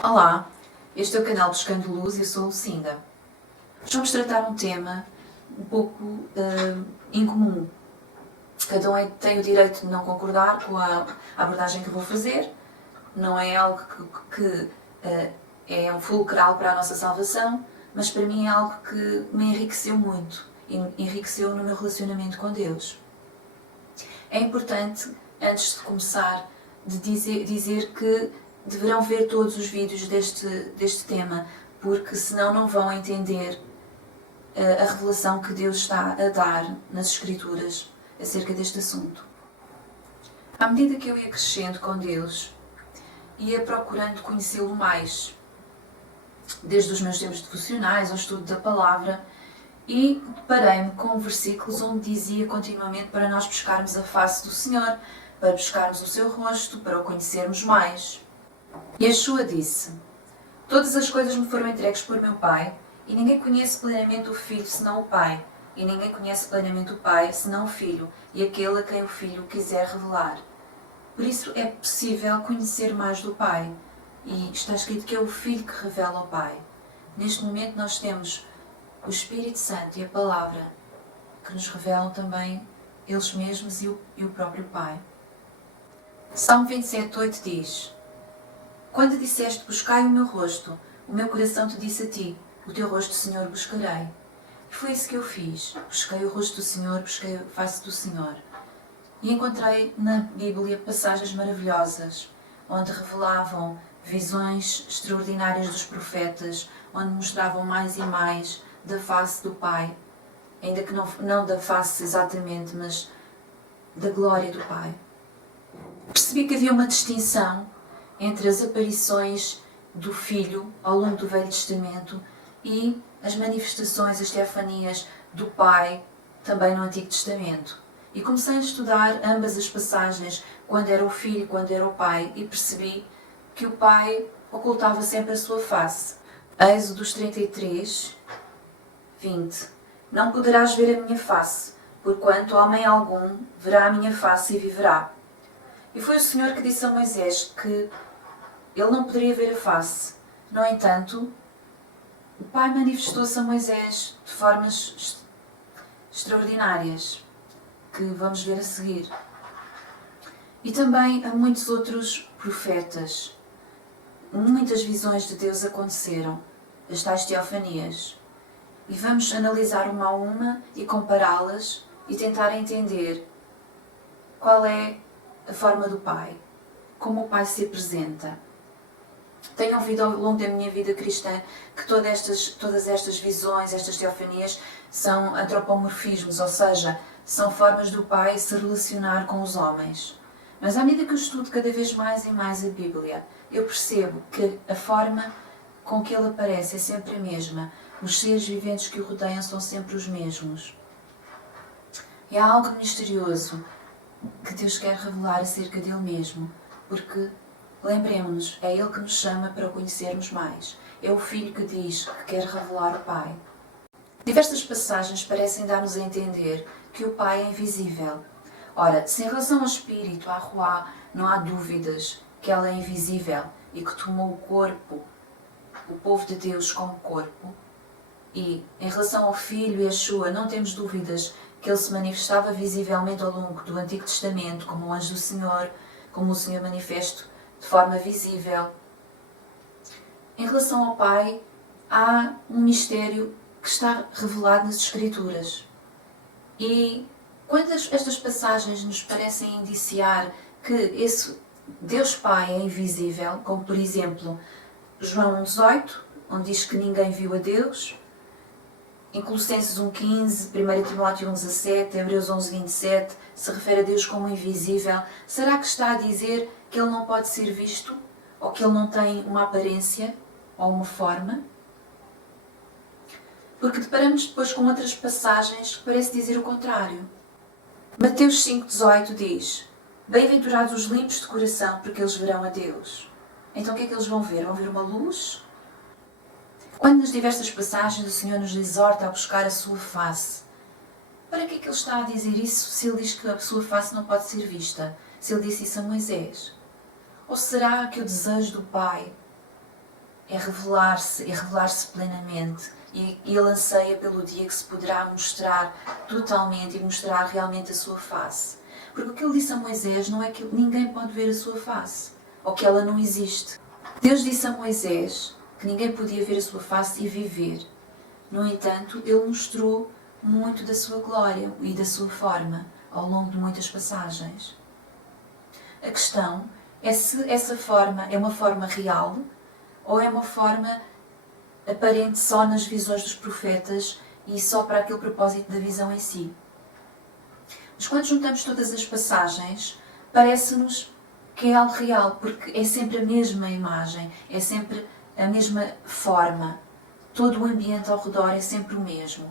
Olá, este é o canal Buscando Luz e eu sou a Lucinda. Hoje vamos tratar um tema um pouco incomum. Cada um tem o direito de não concordar com a abordagem que vou fazer. Não é algo que é um fulcral para a nossa salvação, mas para mim é algo que me enriqueceu muito. Enriqueceu no meu relacionamento com Deus. É importante, antes de começar, de dizer que deverão ver todos os vídeos deste tema, porque senão não vão entender a revelação que Deus está a dar nas Escrituras acerca deste assunto. À medida que eu ia crescendo com Deus, ia procurando conhecê-lo mais, desde os meus tempos devocionais ao estudo da palavra, e deparei-me com versículos onde dizia continuamente para nós buscarmos a face do Senhor, para buscarmos o seu rosto, para o conhecermos mais. Yeshua disse: Todas as coisas me foram entregues por meu Pai, e ninguém conhece plenamente o Filho senão o Pai, e ninguém conhece plenamente o Pai senão o Filho, e aquele a quem o Filho quiser revelar. Por isso é possível conhecer mais do Pai, e está escrito que é o Filho que revela ao Pai. Neste momento nós temos o Espírito Santo e a Palavra, que nos revelam também eles mesmos e o próprio Pai. Salmo 27:8 diz: Quando disseste, buscai o meu rosto, o meu coração te disse a ti, o teu rosto, Senhor, buscarei. E foi isso que eu fiz. Busquei o rosto do Senhor, busquei a face do Senhor. E encontrei na Bíblia passagens maravilhosas, onde revelavam visões extraordinárias dos profetas, onde mostravam mais e mais da face do Pai, ainda que não da face exatamente, mas da glória do Pai. Percebi que havia uma distinção entre as aparições do Filho ao longo do Velho Testamento e as manifestações, as teofanias do Pai também no Antigo Testamento. E comecei a estudar ambas as passagens, quando era o Filho e quando era o Pai, e percebi que o Pai ocultava sempre a sua face. Êxodos 33, 20. Não poderás ver a minha face, porquanto homem algum verá a minha face e viverá. E foi o Senhor que disse a Moisés que ele não poderia ver a face. No entanto, o Pai manifestou-se a Moisés de formas extraordinárias, que vamos ver a seguir. E também a muitos outros profetas. Muitas visões de Deus aconteceram, as tais teofanias. E vamos analisar uma a uma e compará-las e tentar entender qual é a forma do Pai, como o Pai se apresenta. Tenho ouvido ao longo da minha vida cristã que todas estas visões, estas teofanias, são antropomorfismos, ou seja, são formas do Pai se relacionar com os homens. Mas à medida que eu estudo cada vez mais e mais a Bíblia, eu percebo que a forma com que ele aparece é sempre a mesma. Os seres viventes que o rodeiam são sempre os mesmos. E há algo misterioso que Deus quer revelar acerca dele mesmo, porque lembremos-nos, é Ele que nos chama para o conhecermos mais. É o Filho que diz que quer revelar o Pai. Diversas passagens parecem dar-nos a entender que o Pai é invisível. Ora, se em relação ao Espírito, à Ruá, não há dúvidas que ela é invisível e que tomou o corpo, o povo de Deus como corpo, e em relação ao Filho e a Yeshua, não temos dúvidas que ele se manifestava visivelmente ao longo do Antigo Testamento, como o anjo do Senhor, como o Senhor manifesto de forma visível. Em relação ao Pai, há um mistério que está revelado nas Escrituras. E quando estas passagens nos parecem indiciar que esse Deus Pai é invisível, como por exemplo João 1,18, onde diz que ninguém viu a Deus, em Colossenses 1,15, 1 Timóteo 1,17, Hebreus 11,27, se refere a Deus como invisível, será que está a dizer que Ele não pode ser visto? Ou que Ele não tem uma aparência ou uma forma? Porque deparamos depois com outras passagens que parece dizer o contrário. Mateus 5,18 diz: Bem-aventurados os limpos de coração, porque eles verão a Deus. Então o que é que eles vão ver? Vão ver uma luz? Quando nas diversas passagens o Senhor nos exorta a buscar a sua face, para que é que Ele está a dizer isso se Ele diz que a sua face não pode ser vista? Se Ele disse isso a Moisés? Ou será que o desejo do Pai é revelar-se plenamente. E ele anseia pelo dia que se poderá mostrar totalmente e mostrar realmente a sua face. Porque o que ele disse a Moisés não é que ninguém pode ver a sua face, ou que ela não existe. Deus disse a Moisés que ninguém podia ver a sua face e viver. No entanto, ele mostrou muito da sua glória e da sua forma ao longo de muitas passagens. A questão é se essa forma é uma forma real ou é uma forma aparente só nas visões dos profetas e só para aquele propósito da visão em si. Mas quando juntamos todas as passagens, parece-nos que é algo real, porque é sempre a mesma imagem, é sempre a mesma forma. Todo o ambiente ao redor é sempre o mesmo.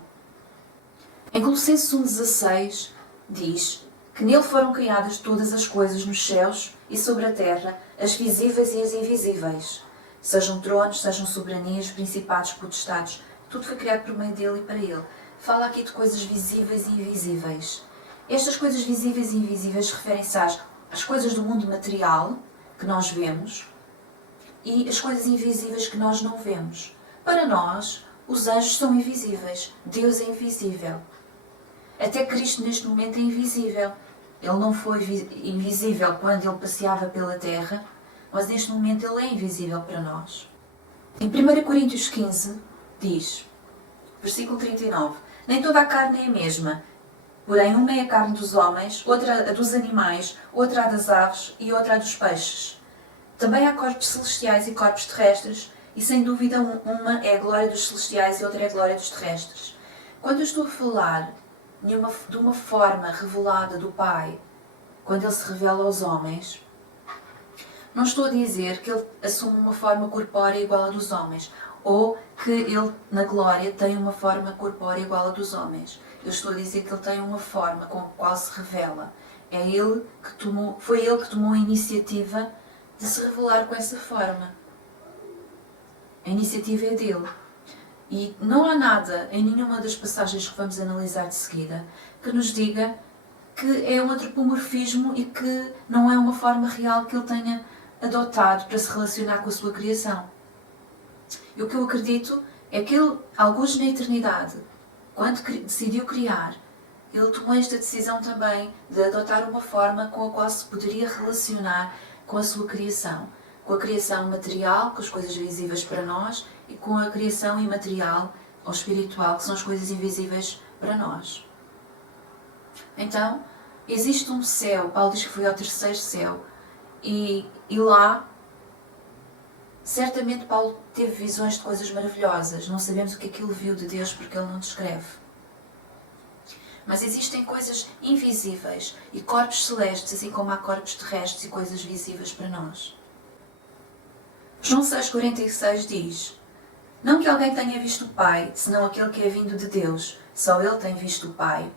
Em Colossenses 1,16 diz que nele foram criadas todas as coisas nos céus e sobre a terra, as visíveis e as invisíveis. Sejam tronos, sejam soberanias, principados, potestades. Tudo foi criado por meio dele e para ele. Fala aqui de coisas visíveis e invisíveis. Estas coisas visíveis e invisíveis referem-se às coisas do mundo material que nós vemos e as coisas invisíveis que nós não vemos. Para nós, os anjos são invisíveis. Deus é invisível. Até Cristo neste momento é invisível. Ele não foi invisível quando ele passeava pela terra, mas neste momento ele é invisível para nós. Em 1 Coríntios 15 diz, versículo 39, nem toda a carne é a mesma, porém uma é a carne dos homens, outra a dos animais, outra a das aves e outra a dos peixes. Também há corpos celestiais e corpos terrestres, e sem dúvida uma é a glória dos celestiais e outra é a glória dos terrestres. Quando eu estou a falar de uma forma revelada do Pai, quando Ele se revela aos homens, não estou a dizer que Ele assume uma forma corpórea igual à dos homens, ou que Ele, na glória, tem uma forma corpórea igual à dos homens. Eu estou a dizer que Ele tem uma forma com a qual se revela. Foi Ele que tomou a iniciativa de se revelar com essa forma. A iniciativa é dele. E não há nada em nenhuma das passagens que vamos analisar de seguida que nos diga que é um antropomorfismo e que não é uma forma real que ele tenha adotado para se relacionar com a sua criação. E o que eu acredito é que ele, alguns na eternidade, quando decidiu criar, ele tomou esta decisão também de adotar uma forma com a qual se poderia relacionar com a sua criação. Com a criação material, com as coisas visíveis para nós, e com a criação imaterial ou espiritual, que são as coisas invisíveis para nós. Então, existe um céu, Paulo diz que foi ao terceiro céu, e lá, certamente Paulo teve visões de coisas maravilhosas, não sabemos o que aquilo viu de Deus porque ele não descreve. Mas existem coisas invisíveis e corpos celestes, assim como há corpos terrestres e coisas visíveis para nós. João 6,46 diz, não que alguém tenha visto o Pai, senão aquele que é vindo de Deus, só ele tem visto o Pai.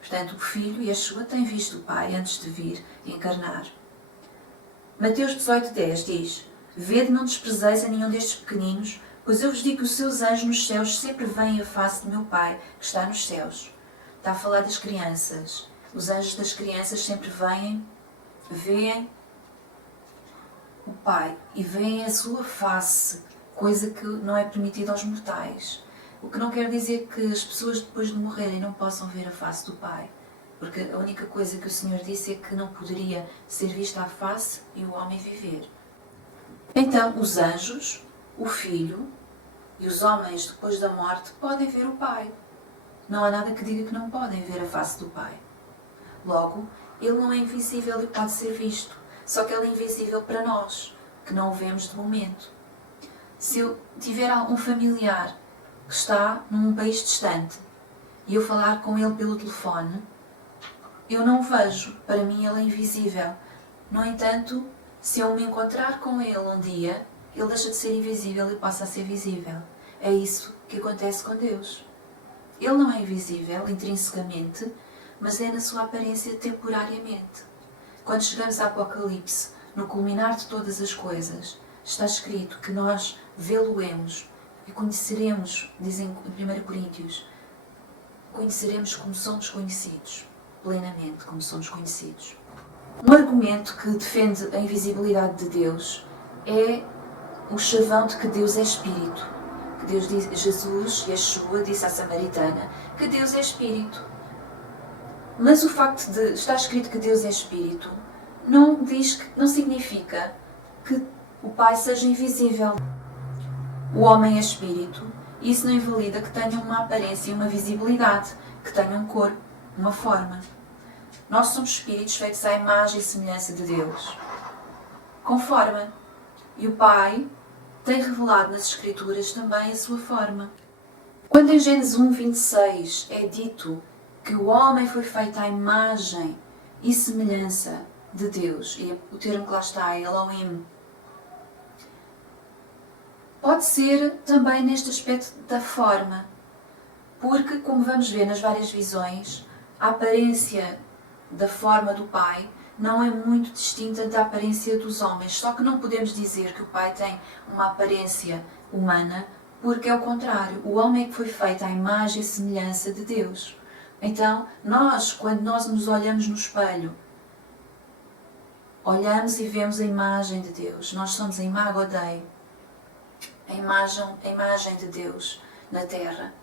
Portanto, o Filho, Yeshua, tem visto o Pai antes de vir encarnar. Mateus 18,10 diz, vede, não desprezeis a nenhum destes pequeninos, pois eu vos digo que os seus anjos nos céus sempre veem a face de meu Pai, que está nos céus. Está a falar das crianças. Os anjos das crianças sempre veem o Pai e veem a sua face, coisa que não é permitida aos mortais. O que não quer dizer que as pessoas depois de morrerem não possam ver a face do Pai, porque a única coisa que o Senhor disse é que não poderia ser vista a face e o homem viver. Então, os anjos, o Filho e os homens depois da morte podem ver o Pai. Não há nada que diga que não podem ver a face do Pai. Logo, Ele não é invisível e pode ser visto. Só que Ele é invisível para nós, que não o vemos de momento. Se eu tiver um familiar que está num país distante e eu falar com ele pelo telefone, eu não o vejo. Para mim ele é invisível. No entanto, se eu me encontrar com ele um dia, ele deixa de ser invisível e passa a ser visível. É isso que acontece com Deus. Ele não é invisível intrinsecamente, mas é na sua aparência temporariamente. Quando chegamos a Apocalipse, no culminar de todas as coisas, está escrito que nós vê-lo-emos e conheceremos, dizem em 1 Coríntios, conheceremos como somos conhecidos, plenamente como somos conhecidos. Um argumento que defende a invisibilidade de Deus é o chavão de que Deus é Espírito. Que Deus diz, Jesus, Yeshua, disse à samaritana que Deus é Espírito. Mas o facto de estar escrito que Deus é Espírito não significa que o Pai seja invisível. O homem é Espírito e isso não invalida que tenha uma aparência e uma visibilidade, que tenha um corpo, uma forma. Nós somos espíritos feitos à imagem e semelhança de Deus, com forma. E o Pai tem revelado nas Escrituras também a sua forma. Quando em Gênesis 1:26 é dito que o homem foi feito à imagem e semelhança de Deus, e o termo que lá está é Elohim, pode ser também neste aspecto da forma, porque, como vamos ver nas várias visões, a aparência da forma do Pai não é muito distinta da aparência dos homens, só que não podemos dizer que o Pai tem uma aparência humana, porque é o contrário, o homem é que foi feito à imagem e semelhança de Deus. Então, quando nós nos olhamos no espelho, olhamos e vemos a imagem de Deus, nós somos a imago Dei, a imagem de Deus na Terra.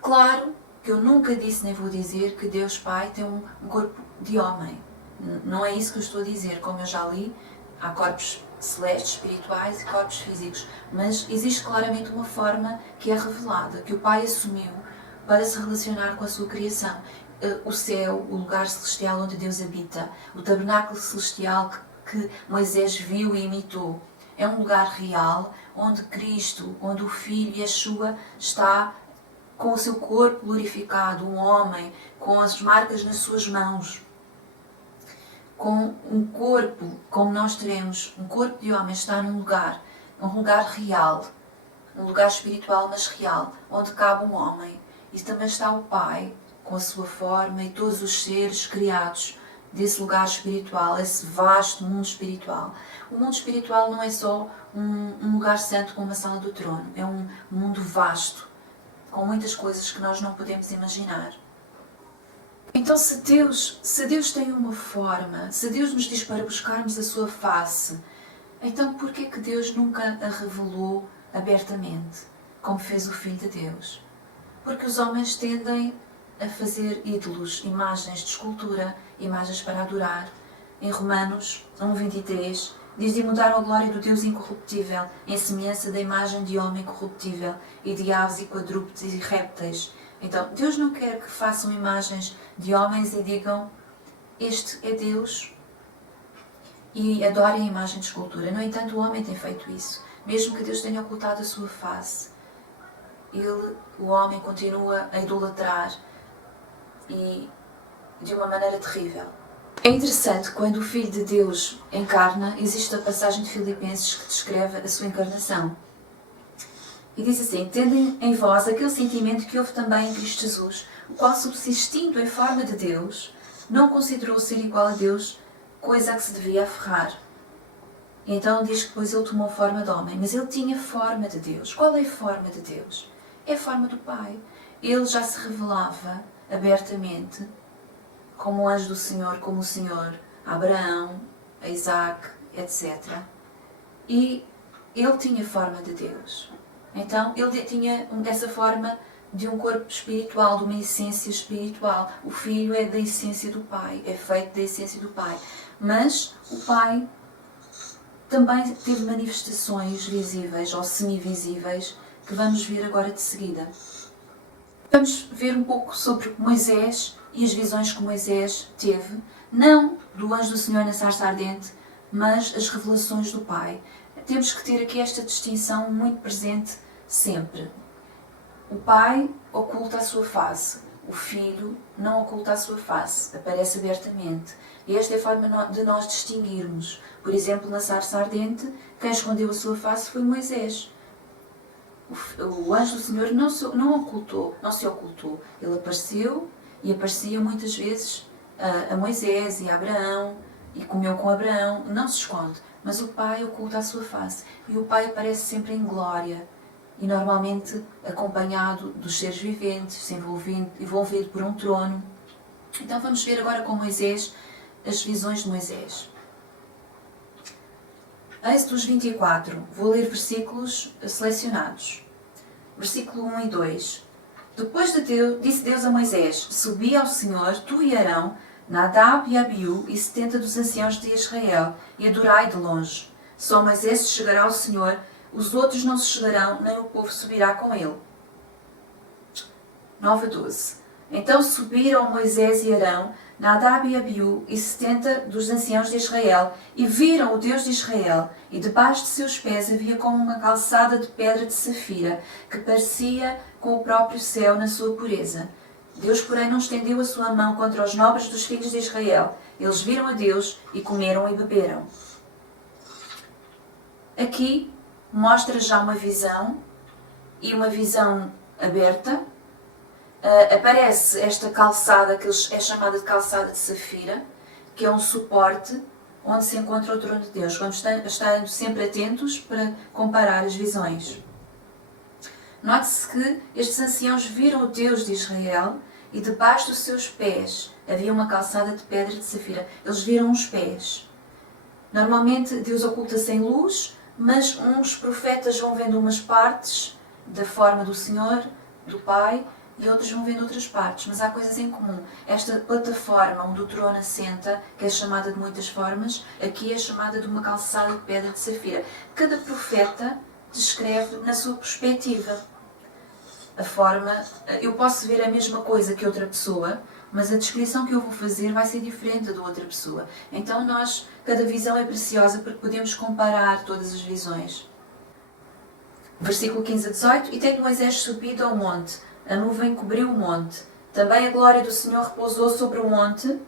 Claro que eu nunca disse nem vou dizer que Deus Pai tem um corpo de homem. Não é isso que eu estou a dizer. Como eu já li, há corpos celestes, espirituais e corpos físicos. Mas existe claramente uma forma que é revelada, que o Pai assumiu para se relacionar com a sua criação. O céu, o lugar celestial onde Deus habita, o tabernáculo celestial que Moisés viu e imitou. É um lugar real onde Cristo, onde o Filho Yeshua está com o seu corpo glorificado, um homem, com as marcas nas suas mãos, com um corpo como nós teremos, um corpo de homem está um lugar real, um lugar espiritual, mas real, onde cabe um homem. E também está o Pai, com a sua forma e todos os seres criados desse lugar espiritual, esse vasto mundo espiritual. O mundo espiritual não é só um lugar santo com uma sala do trono, é um mundo vasto, com muitas coisas que nós não podemos imaginar. Então, se Deus tem uma forma, se Deus nos diz para buscarmos a sua face, então por que Deus nunca a revelou abertamente, como fez o Filho de Deus? Porque os homens tendem a fazer ídolos, imagens de escultura, imagens para adorar. Em Romanos 1:23 diz de mudar a glória do Deus incorruptível, em semelhança da imagem de homem corruptível, e de aves e quadrúpedes e répteis. Então, Deus não quer que façam imagens de homens e digam, este é Deus, e adorem a imagem de escultura. No entanto, o homem tem feito isso. Mesmo que Deus tenha ocultado a sua face, o homem continua a idolatrar, e de uma maneira terrível. É interessante, quando o Filho de Deus encarna, existe a passagem de Filipenses que descreve a sua encarnação. E diz assim, tendo em vós aquele sentimento que houve também em Cristo Jesus, o qual, subsistindo em forma de Deus, não considerou ser igual a Deus coisa a que se devia aferrar. E então diz que depois ele tomou forma de homem, mas ele tinha forma de Deus. Qual é a forma de Deus? É a forma do Pai. Ele já se revelava abertamente como o anjo do Senhor, como o Senhor, a Abraão, a Isaac, etc. E ele tinha forma de Deus. Então, ele tinha essa forma de um corpo espiritual, de uma essência espiritual. O Filho é da essência do Pai, é feito da essência do Pai. Mas o Pai também teve manifestações visíveis ou semivisíveis que vamos ver agora de seguida. Vamos ver um pouco sobre Moisés e as visões que Moisés teve, não do anjo do Senhor na sarça ardente, mas as revelações do Pai. Temos que ter aqui esta distinção muito presente sempre. O Pai oculta a sua face, o Filho não oculta a sua face, aparece abertamente. E esta é a forma de nós distinguirmos. Por exemplo, na sarça ardente, quem escondeu a sua face foi Moisés. O anjo do Senhor não se ocultou. Ele apareceu e aparecia muitas vezes a Moisés e a Abraão e comeu com Abraão. Não se esconde, mas o Pai oculta a sua face. E o Pai aparece sempre em glória e normalmente acompanhado dos seres viventes, envolvido por um trono. Então vamos ver agora com Moisés as visões de Moisés. Êxodo 24, vou ler versículos selecionados. Versículo 1 e 2. Depois disse Deus a Moisés: Subi ao Senhor, tu e Arão, Nadab e Abiú e 70 dos anciãos de Israel, e adorai de longe. Só Moisés se chegará ao Senhor, os outros não se chegarão, nem o povo subirá com ele. 9 a 12. Então subiram Moisés e Arão, Nadab e Abiú e 70 dos anciãos de Israel, e viram o Deus de Israel, e debaixo de seus pés havia como uma calçada de pedra de safira, que parecia com o próprio céu na sua pureza. Deus, porém, não estendeu a sua mão contra os nobres dos filhos de Israel. Eles viram a Deus e comeram e beberam. Aqui mostra já uma visão, e uma visão aberta. Aparece esta calçada, que é chamada de calçada de safira, que é um suporte onde se encontra o trono de Deus. Vamos estar sempre atentos para comparar as visões. Note-se que estes anciãos viram o Deus de Israel e debaixo dos seus pés havia uma calçada de pedra de safira. Eles viram os pés. Normalmente Deus oculta-se em luz, mas uns profetas vão vendo umas partes da forma do Senhor, do Pai, e outros vão vendo outras partes, mas há coisas em comum. Esta plataforma onde o trono assenta, que é chamada de muitas formas, aqui é chamada de uma calçada de pedra de safira. Cada profeta descreve na sua perspectiva. A forma, eu posso ver a mesma coisa que outra pessoa, mas a descrição que eu vou fazer vai ser diferente da outra pessoa. Então cada visão é preciosa porque podemos comparar todas as visões. Versículo 15 a 18. E tendo Moisés subido ao monte, a nuvem cobriu o monte. Também a glória do Senhor repousou sobre o Monte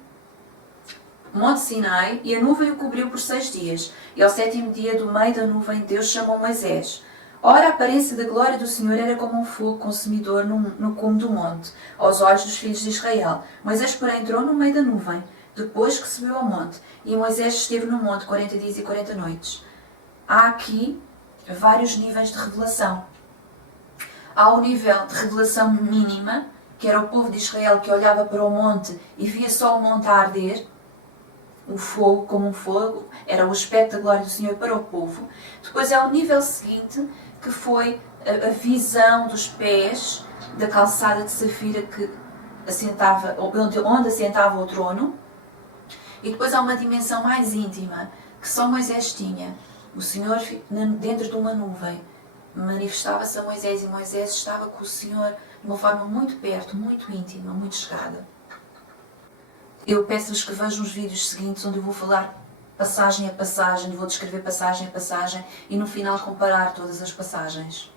Sinai, e a nuvem o cobriu por 6 dias. E ao 7º dia, do meio da nuvem, Deus chamou Moisés. Ora, a aparência da glória do Senhor era como um fogo consumidor no cume do monte, aos olhos dos filhos de Israel. Moisés, porém, entrou no meio da nuvem, depois que subiu ao monte. E Moisés esteve no monte 40 dias e 40 noites. Há aqui vários níveis de revelação. Há o nível de revelação mínima, que era o povo de Israel que olhava para o monte e via só o monte a arder, o fogo como um fogo, era o aspecto da glória do Senhor para o povo. Depois há o nível seguinte, que foi a visão dos pés da calçada de safira que assentava, onde assentava o trono. E depois há uma dimensão mais íntima, que só Moisés tinha. O Senhor, dentro de uma nuvem, manifestava-se a Moisés, e Moisés estava com o Senhor de uma forma muito perto, muito íntima, muito chegada. Eu peço-vos que vejam os vídeos seguintes, onde eu vou falar passagem a passagem, vou descrever passagem a passagem e no final comparar todas as passagens.